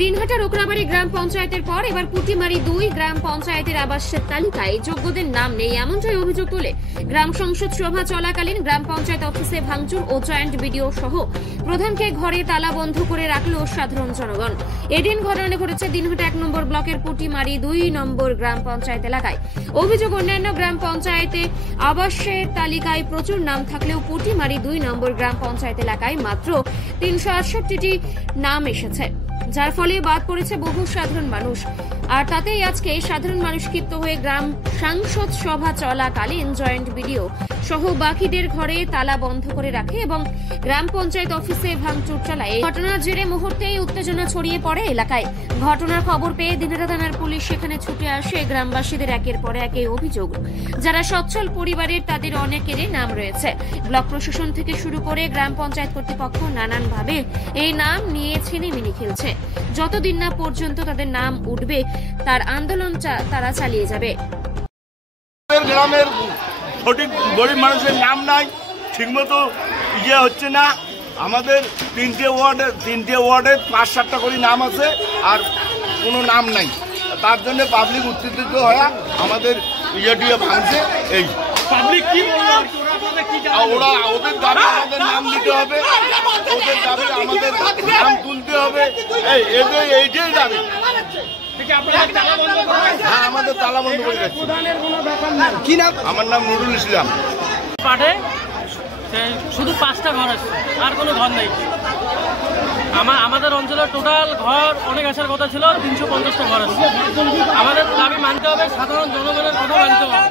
দিনহাটা রোকরাবাড়ি গ্রাম পঞ্চায়েতের পর এবার পুটিমারি 2 গ্রাম পঞ্চায়েতের আবাসের তালিকায় যোগ্যদের নাম নেই, এমনটাই অভিযোগ তোলে গ্রাম সংসদ সভা চলাকালীন গ্রাম পঞ্চায়েত অফিসে ভাঙচুর ও জয়েন্ট বিডিও সহ প্রধানকে ঘরে তালা বন্ধ করে রাখল সাধারণ জনগণ। এদিন ঘটনা ঘটেছে দিনহাটা 1 নম্বর ব্লকের পুটিমারি 2 নম্বর গ্রাম পঞ্চায়েত এলাকায়। অভিযোগ, অন্যান্য গ্রাম পঞ্চায়েতে আবাসের তালিকায় প্রচুর নাম থাকলেও পুটিমারি 2 নম্বর গ্রাম পঞ্চায়েত এলাকায় মাত্র 368টি নাম এসেছে, যার ফলে বাদ পড়েছে বহু সাধারণ মানুষ। আর তাতেই আজকে সাধারণ মানুষ ক্ষিপ্ত হয়ে গ্রাম সংসদ সভা চলাকালীন জয়েন্ট বিডিও সহ বাকিদের ঘরে তালা বন্ধ করে রাখে এবং গ্রাম পঞ্চায়েত অফিসে ভাঙচুর চালায়। ঘটনার জেরে মুহূর্তেই উত্তেজনা ছড়িয়ে পড়ে এলাকায়। ঘটনার খবর পেয়ে দিনহাটা থানার পুলিশ সেখানে ছুটে আসে। গ্রামবাসীদের একের পর এক অভিযোগ, যারা সচ্ছল পরিবারের তাদের অনেকেরই নাম রয়েছে। ব্লক প্রশাসন থেকে শুরু করে গ্রাম পঞ্চায়েত কর্তৃপক্ষ নানানভাবে এই নাম নিয়ে ছিনিমিনি খেলছে। যতদিন না পর্যন্ত তাদের নাম উঠবে তার আন্দোলন তারা চালিয়ে যাবে। গ্রামের সঠিক গরিব মানুষের নাম নাই, ঠিকমতো ইয়ে হচ্ছে না। আমাদের তিনটে ওয়ার্ডে 5-7টা করে নাম আছে আর কোনো নাম নাই। তার জন্য পাবলিক উত্তেজিত হয়ে আমাদের ইয়ে ভাঙছে। এই পাবলিক কি ওরা ওদের দাবি আমাদের নাম দিতে হবে, ওদের দাবি আমাদের নাম তুলতে হবে, এইটাই দাবি। হ্যাঁ, আমাদের তালা বন্ধ করে গেছে। কি নাম? আমার নাম নুরুল ইসলাম। শুধু 5টা ঘর আছে, আর কোনো ঘর নেই। আমাদের অঞ্চলের টোটাল ঘর অনেক আসার কথা ছিল, 350টা ঘর আছে। আমাদের দাবি মানতে হবে, সাধারণ জনগণের কথা মানতে হবে।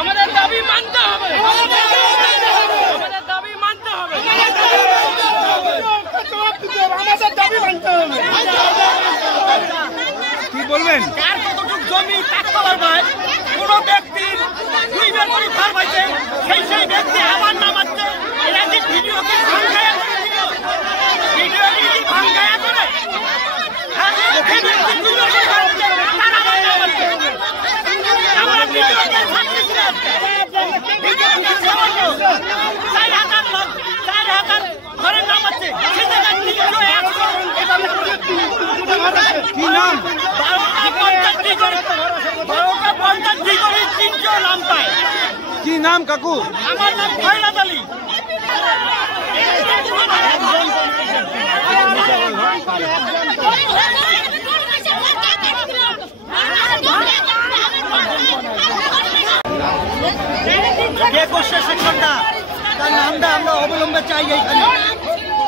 আমাদের দাবি মানতে হবে, আমাদের দাবি মানতে হবে, আমাদের দাবি মানতে হবে। কি বলবেন? কার কতটুকু জমি টাকার ভাই কোন ব্যক্তির 2 বার করে ঘর পাইছে, সেই ব্যক্তি আমার নাম আছে। এরা কি ভিডিওকে ভাঙায়া করে দিল? ভিডিও কি ভাঙায়া করে? হ্যাঁ, এই ব্যক্তি 2 বার করে ঘর পাইছে, তার আমার নাম আছে। আমরা ভিডিওকে ছাড়ছিলাম, ভিডিওকে ছাড়াবো। 4,000 লোক, 4,000 ঘরের নাম আছে। সেটা 300 এভাবে কি নাম? 12টা পঞ্চায়েত করে 300 নাম পায়। কি নাম কাকু? আমার নাম খয়রাত আলী। কে করছে সেকশনটা, তার নামটা আমরা অবলম্বনে চাই এইখানে,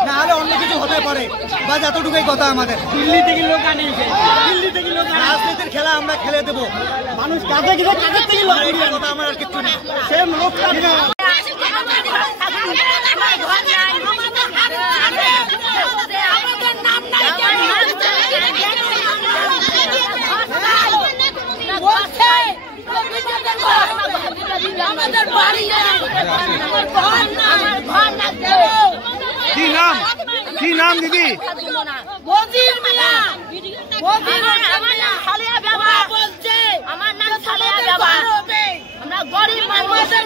না হলে অন্য কিছু হতে পারে। বা যতটুকুই কথা আমাদের দিল্লি থেকে লোক আনিয়েছে, দিল্লি থেকে লোক রাজনীতির খেলা আমরা খেলে দেবো। মানুষ কাজে গেলে কাজের থেকে লোক কথা আমার আর কিছু নেই। সে লোকটা কি নাম দিদি? আমার নাম সালেয়া বাবা। আমরা গরিব মানুষের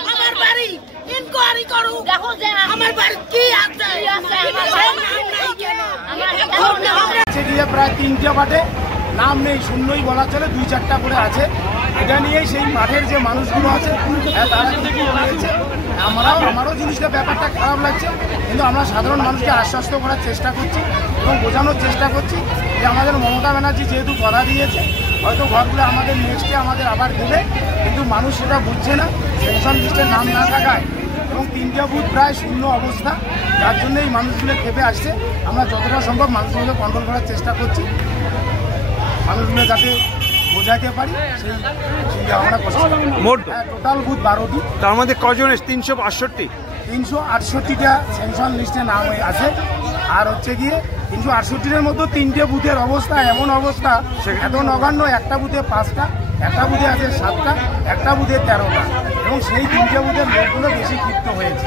আমার বাড়ি ইনকোয়ারি করু, দেখো যে আমার বাড়ি কি আছে। প্রায় 3টে মাঠে নাম নেই, শূন্যই বলা চলে, 2-4টা করে আছে। এটা নিয়েই সেই মাঠের যে মানুষগুলো আছে তারা নিয়েছে। আমারও জিনিসটা ব্যাপারটা খারাপ লাগছে, কিন্তু আমরা সাধারণ মানুষকে আশ্বস্ত করার চেষ্টা করছি এবং বোঝানোর চেষ্টা করছি যে আমাদের মমতা ব্যানার্জি যেহেতু কথা দিয়েছে, হয়তো ঘরগুলো আমাদের নেক্সটে আমাদের আবার দেবে, কিন্তু মানুষ সেটা বুঝছে না। পেনশন লিস্টের নাম না থাকায় এবং 3টে বুথ প্রায় শূন্য অবস্থা, যার জন্য এই মানুষগুলো খেপে আসছে। আমরা যতটা সম্ভব মানুষগুলোকে কন্ট্রোল করার চেষ্টা করছি, মানুষগুলো যাতে বোঝাতে পারি সেই চিন্তা ভাবনা করছি। মোট টোটাল বুথ 12টি। তার মধ্যে কজন? 368। 368টা সেনশন লিস্টে নাম আছে। আর হচ্ছে গিয়ে 368-এর মধ্যে 3টে বুথের অবস্থা এমন অবস্থা, এত নগণ্য। একটা বুথে 5টা, একটা বুথে আছে 7টা, একটা বুথে 13টা, এবং সেই 3টে বুথের লোকগুলো বেশি ক্ষিপ্ত হয়েছে।